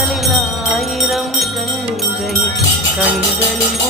திருவாசலில் ஆயிரம் கங்கையை கண்களில்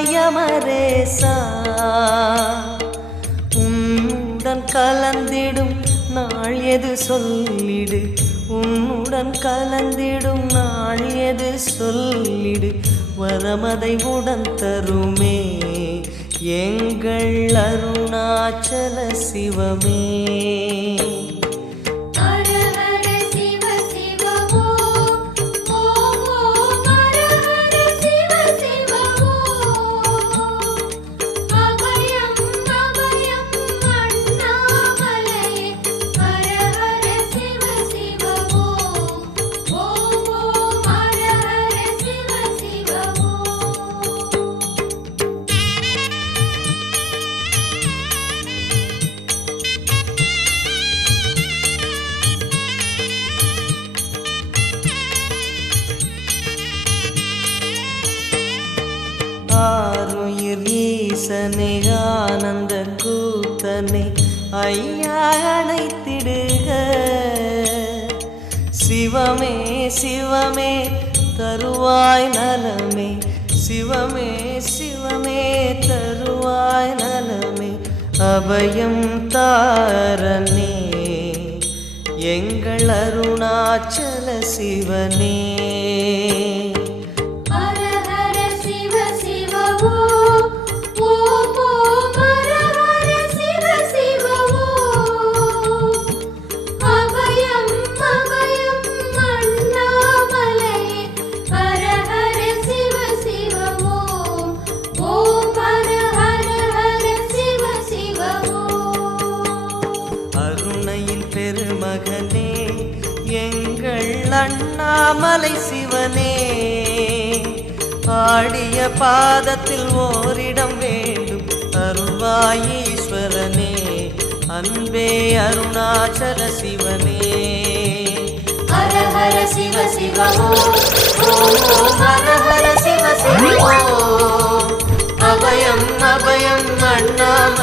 அறிவாயமரேசா உன்னுடன் கலந்திடும் நாள் எது சொல்லிடு. உன்னுடன் கலந்திடும் நாள் எது சொல்லிடு. வரமதை உடன் தருமே. எங்கள் அருணாச்சல சிவமே. ஆறுயிர் ஈசனே ஆனந்த கூத்தனே ஐயா அணைத்திடுக. சிவமே சிவமே தருவாய் நலமே. சிவமே சிவமே தருவாய் நலமே. அபயம் தாரனே எங்கள் அருணாச்சல சிவனே. மகனே எங்கள் அண்ணாமலை சிவனே ஆடிய பாதத்தில் ஓரிடம் வேண்டும் அருள்வாயீஸ்வரனே அன்பே அருணாச்சல சிவனே. ஹர ஹர சிவ சிவ ஹர ஹர சிவ சிவோ அபயம் அபயம் அண்ணாமலை